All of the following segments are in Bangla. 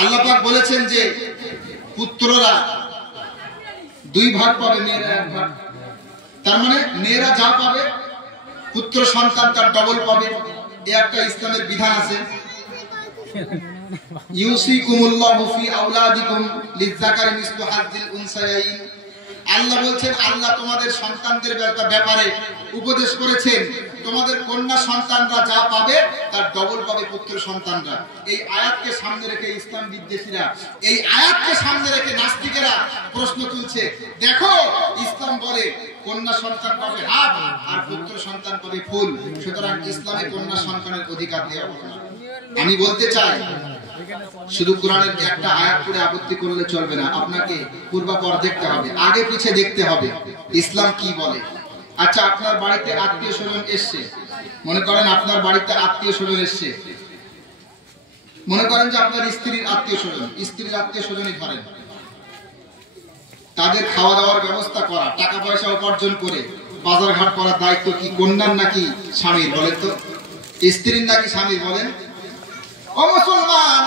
আল্লাহ পাক বলেছেন যে পুত্ররা 2 ভাগ পাবে, মেয়েরা 1 ভাগ। তার মানে মেয়েরা যা পাবে পুত্র সন্তান তার ডবল পাবে। এই একটা ইসলামের বিধান আছে। ইউসিকুমুল্লাহু ফি আওলাদিকুম লিযাকারি মিসলু হাযযিল উনসায়াইন। আল্লাহ বলছেন, আল্লাহ তোমাদের সন্তানদের ব্যাপারে উপদেশ করেছেন, তোমাদের কন্যা সন্তানরা যা পাবে তার ডবল পাবে পুত্র সন্তানরা। এই আয়াতকে সামনে রেখে ইসলাম বিদ্বেষীরা, এই আয়াতকে সামনে রেখে নাস্তিকেরা প্রশ্ন তুলছে, দেখো ইসলাম বলে কন্যা সন্তান পাবে হাফ আর পুত্র সন্তান পাবে ফুল, সুতরাং ইসলামে কন্যা সন্তানের অধিকার দেওয়া হবে না। আমি বলতে চাই, শুধু কোরআনের একটা আয়াত পড়ে আপত্তি করলে চলবে না, আপনাকে পূর্বাপর দেখতে হবে, আগে পিছে দেখতে হবে ইসলাম কি বলে। আচ্ছা, আপনার বাড়িতে আত্মীয় স্বজন এসছে, মনে করেন আপনার বাড়িতে আত্মীয় স্বজন এসছে, মনে করেন যে আপনার স্ত্রীর আত্মীয় স্বজন, স্ত্রীর আত্মীয় স্বজনই ধরেন, তাদের খাওয়া দাওয়ার ব্যবস্থা করা, টাকা পয়সা উপার্জন করে বাজার ঘাট করার দায়িত্ব কি কন্যার নাকি স্বামীর? বলেন তো, স্ত্রীর নাকি স্বামীর? বলেন। ও মুসলমান,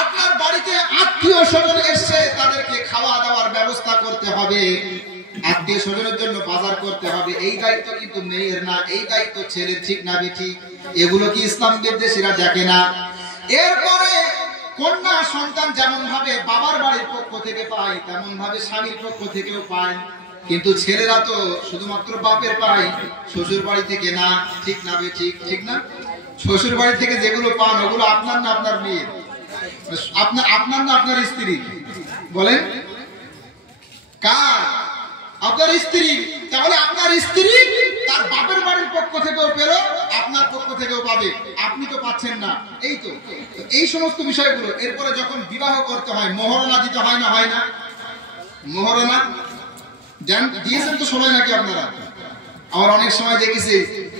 আপনার বাড়িতে আত্মীয় স্বজন এসছে, তাদেরকে খাওয়া দাওয়ার ব্যবস্থা করতে হবে, আত্মীয় স্বজনের জন্য বাজার করতে হবে, এই দায়িত্ব কিন্তু মেয়ের না, এই দায়িত্ব ছেলের। ঠিক না বেঠিক? এগুলো কি ইসলাম বিদ্বেষীরা দেখে না? এরপরে কন্যা সন্তান যেমন ভাবে বাবার বাড়ির পক্ষ থেকে পায়, তেমন ভাবে স্বামীর পক্ষ থেকেও পায়, কিন্তু ছেলেরা তো শুধুমাত্র বাপের পায়, শ্বশুর বাড়ি থেকে না। ঠিক না বেঠিক? ঠিক না? শ্বশুর বাড়ি থেকে যেগুলো পান ওগুলো আপনার না আপনার মেয়ের? আপনার না আপনার স্ত্রী? বলেন কার? আপনার স্ত্রী। তাহলে আপনার স্ত্রী তার বাপের বাড়ির পক্ষ থেকেও পেল, আপনার পক্ষ থেকেও পাবে, আপনি তো পাচ্ছেন না। এই তো এই সমস্ত বিষয়গুলো। এরপরে যখন বিবাহ করতে হয়, মোহরনা দিতে হয় না? হয় না? মোহরনা দিয়েছেন তো সবাই নাকি আপনারা? আমার অনেক সময় দেখেছি,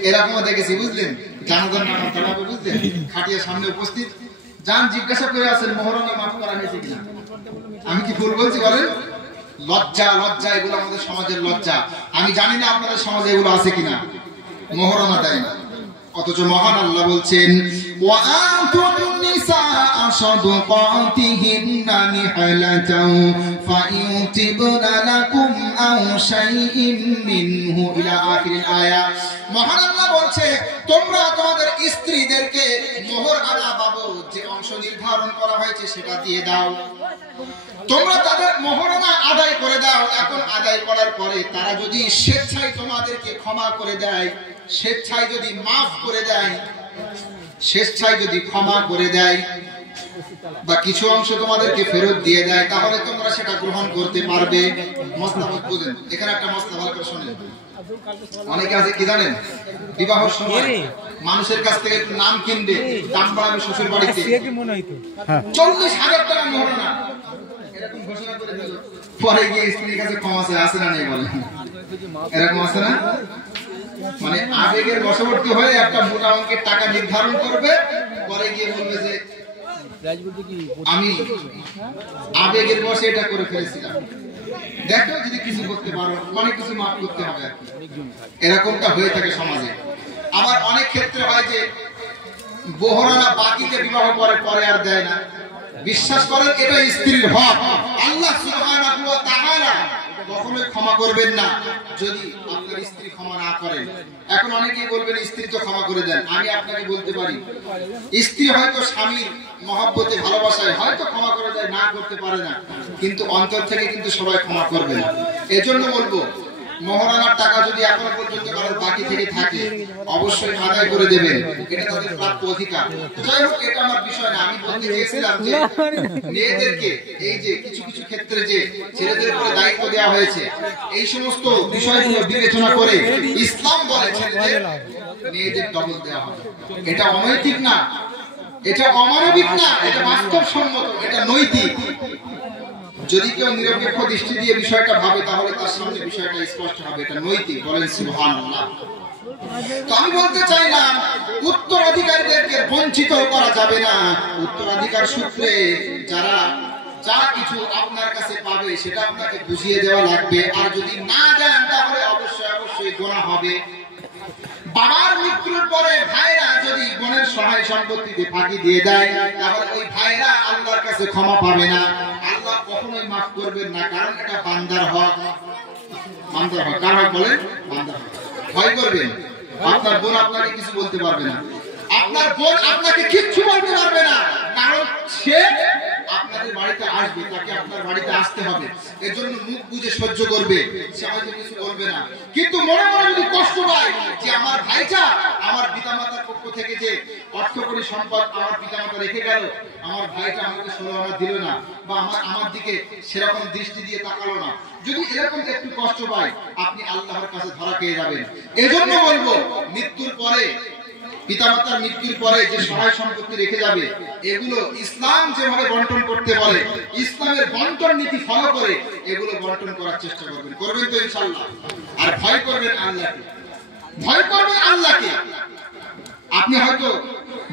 এরকমও দেখেছি, বুঝলেন, জানাজার নামাজ পড়াবে, বুঝলেন, খাটিয়ার সামনে উপস্থিত যান, জিজ্ঞাসা করে আছেন মোহরনা মাফ করা হয়েছে কিনা। আমি কি ভুল বলছি বলেন? লজ্জা, লজ্জা, এগুলো আমাদের সমাজের লজ্জা। আমি জানি না আপনাদের সমাজে এগুলো আছে কিনা, মোহরনা দেয় না। অথচ মহান আল্লাহ বলছেন, ওয়া আতুন নিসা সাদকাতিহিন্না নিহলাতাও ফাইউতিবনা লাকুম আও শাইইন মিনহু ইলা আখিরিল আয়া। মহান আল্লাহ বলছে, তোমরা তোমাদের স্ত্রীদেরকে মোহর আদা বাবু যে অংশ নির্ধারণ করা হয়েছে সেটা দিয়ে দাও। তোমরা তাদের মোহরনা আদায় করে দাও। এখন আদায় করার পরে তারা যদি স্বেচ্ছায় তোমাদেরকে ক্ষমা করে দেয়, স্বেচ্ছায় যদি মাফ করে দেয়, স্বেচ্ছায় যদি ক্ষমা করে দেয় বা কিছু অংশ তোমাদেরকে ফেরত দিয়ে দেয়, তাহলে তোমরা সেটা গ্রহণ করতে পারবে। মসলামত বুঝেন, এখানে একটা মসলা ভালো করে শোনেন। অনেকে আছে কি জানেন, বিবাহের সময় মানুষের কাছ থেকে একটু নাম কিনবে, দাম বাড়াবে শ্বশুর বাড়িতে, 40,000 টাকা মোহরনা এরকম ঘোষণা করে দিল, পরে গিয়ে স্ত্রীর কাছে ক্ষমা চায়, আছে না নেই বলেন? এরকম আছে না? মানে আবেগের বশবর্তী হয়ে একটা মোটা অঙ্কের টাকা নির্ধারণ করবে, পরে গিয়ে বলবে যে আমি আবেগের বশে এটা করে ফেলেছিলাম। দেখো যদি কিছু করতে পারো, অনেক কিছু মাফ করতে হবে আর কি। এরকমটা হয়ে থাকে সমাজে। আবার অনেক ক্ষেত্রে হয় যে মোহরানা বাকিতে বিবাহ করে, পরে আর দেয় না। বিশ্বাস করেন এটা স্ত্রীর হক, আল্লাহ সুবহানাহু ওয়া তাআলা কখনোই ক্ষমা করবেন না যদি আপনার স্ত্রী ক্ষমা না করেন। এখন অনেকেই বলবেন স্ত্রী তো ক্ষমা করে দেন। আমি আপনাকে বলতে পারি, স্ত্রী হয়তো স্বামীর মহব্বতে ভালোবাসায় হয়তো ক্ষমা করে দেয়, না করতে পারে না, কিন্তু অন্তর থেকে কিন্তু সবাই ক্ষমা করবে না। এজন্য বলবো, মোহরানার টাকা যদি এখনো পর্যন্ত কারোর বাকি থেকে থাকে অবশ্যই আদায় করে দেবেন, এটা তাদের প্রাপ্য অধিকার। যাই হোক, এটা আমার বিষয় না। আমি বলতে চেয়েছিলাম যে মেয়েদেরকে এই যে কিছু কিছু ক্ষেত্রে যে ছেলেদের উপরে দায়িত্ব দেওয়া হয়েছে, এই সমস্ত বিষয়গুলো বিবেচনা করে ইসলাম বলে ছেলেদের মেয়েদের ডবল দেওয়া হবে। এটা অনৈতিক না, এটা অমানবিক না, এটা বাস্তবসম্মত, এটা নৈতিক। যদি কেউ নিরপেক্ষ দৃষ্টি দিয়ে বিষয়টা ভাবে, তাহলে তার সামনে বিষয়টা স্পষ্ট হবে, এটা নৈতিক। বলেন সুবহানাল্লাহ। তো আমি বলতে চাইলাম, উত্তরাধিকারীদেরকে বঞ্চিত করা যাবে না। উত্তরাধিকার সূত্রে যারা যা কিছু আপনার কাছে পাবে সেটা আপনাকে বুঝিয়ে দেওয়া লাগবে, আর যদি না দেন তাহলে অবশ্যই অবশ্যই গুনাহ হবে। বাবার মৃত্যুর পরে ভাইরা যদি বোনের সহায় সম্পত্তিতে ফাঁকি দিয়ে দেয়, তাহলে ওই ভাইরা কাছে ক্ষমা পাবে না, আল্লাহ কখনোই মাফ করবেন না, কারণ এটা বান্দার হক। বান্দার হক কার হক বলেন? বান্দার হক। ভয় করবেন, আপনার বোন আপনাকে কিছু বলতে পারবে না, আপনার বোন আপনাকে কিচ্ছু বলতে পারবে না, কারণ সে আপনাদের বাড়িতে আসবে, তাকে আপনার বাড়িতে আসতে হবে, এজন্য মুখ বুজে সহ্য করবে, সে হয়তো কিছু বলবে না। কিন্তু মনে মনে যদি কষ্ট পায় যে আমার ভাইটা আমার পিতামাতার পক্ষ থেকে যে অর্থকরী সম্পদ আমার পিতামাতা রেখে গেল, আমার ভাইটা আমাকে 16 আনা দিল না, বা আমার দিকে সেরকম দৃষ্টি দিয়ে তাকালো না, যদি এরকম একটু কষ্ট পায়, আপনি আল্লাহর কাছে ধরা খেয়ে যাবেন। এজন্য বলবো, মৃত্যুর পরে, পিতামাতার মৃত্যুর পরে যে সহায় সম্পত্তি রেখে যাবে, এগুলো ইসলাম যেভাবে বন্টন করতে বলে, ইসলামের বন্টন নীতি ফলো করে এগুলো বন্টন করার চেষ্টা করবেন। করবেন তো ইনশাআল্লাহ? আর ভয় করবেন আল্লাহকে, ভয় করবেন আল্লাহকে। আপনি হয়তো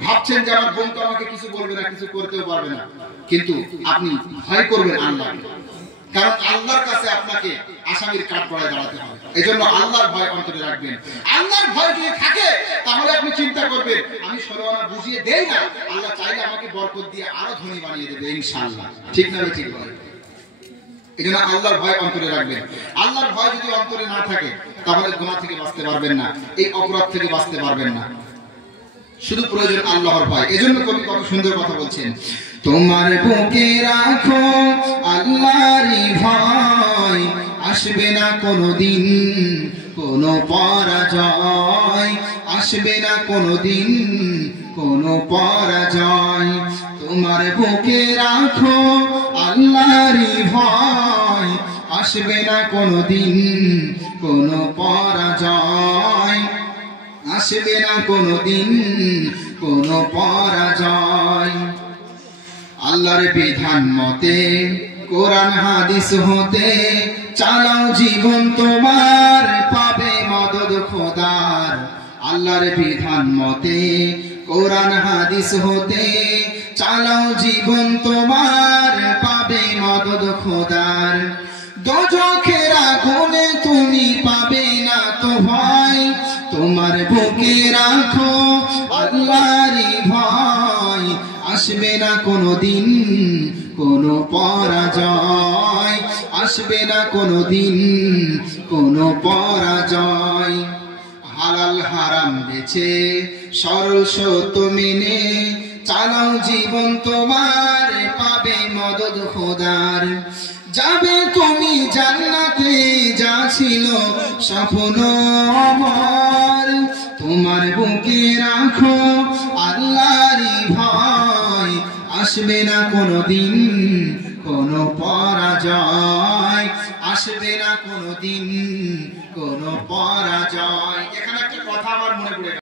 ভাবছেন যে আমার বোন তো আমাকে কিছু বলবে না, কিছু করতেও পারবে না, কিন্তু আপনি ভয় করবেন আল্লাহকে, কারণ আল্লাহর কাছে আপনাকে আসামির কাঠগড়ায় দাঁড়াতে হবে। এজন্য আল্লাহর ভয় অন্তরে রাখবেন। আল্লাহর ভয় যদি থাকে, তাহলে আপনি চিন্তা করবেন, আমি 16 আনা বুঝিয়ে দেই না, আল্লাহ চাইলে আমাকে বরকত দিয়ে আরো ধনী বানিয়ে দেবে ইনশাআল্লাহ। ঠিক না? ঠিক বলে। এজন্য আল্লাহর ভয় অন্তরে রাখবেন। আল্লাহর ভয় যদি অন্তরে না থাকে, তাহলে গুনাহ থেকে বাঁচতে পারবেন না, এই অপরাধ থেকে বাঁচতে পারবেন না। শুধু প্রয়োজন আল্লাহর ভয়। এজন্য কবি কত সুন্দর কথা বলছেন, তোমার বুকে রাখো আল্লাহরই ভয়, আসবে না কোনোদিন কোনো পরাজয়, আসবে না কোনোদিন কোনো পরাজয়। তোমার বুকে রাখো আল্লাহরই ভয়, আসবে না কোনোদিন কোনো পরাজয়, আসবে না কোনোদিন কোনো পরাজয়। আল্লাহর বিধান মতে, কোরআন হাদিস হতে চালাও জীবন তোমার, পাবে মদদ খোদার। আল্লাহর বিধান মতে, কোরআন হাদিস হতে চালাও জীবন তোমার, পাবে মদদ খোদার। দোজখের আগুনে তুমি পাবে না তো ভয়, তোমার বুকে রাখো আল্লাহরই ভয়, আসবে না কোনোদিন কোনো পরাজয়, আসবে না কোনোদিন কোনো পরাজয়। হালাল হারাম বেছে সরল সত্য মেনে চালাও জীবন তোমার, পাবে মদদ খোদার। যাবে তুমি জান্নাতে, যা ছিল স্বপ্ন আমার, তোমার বুকে রাখো আল্লাহরই ভয়, আসবে না কোনোদিন কোনো পরাজয়, আসবে না কোনোদিন কোনো পরাজয়।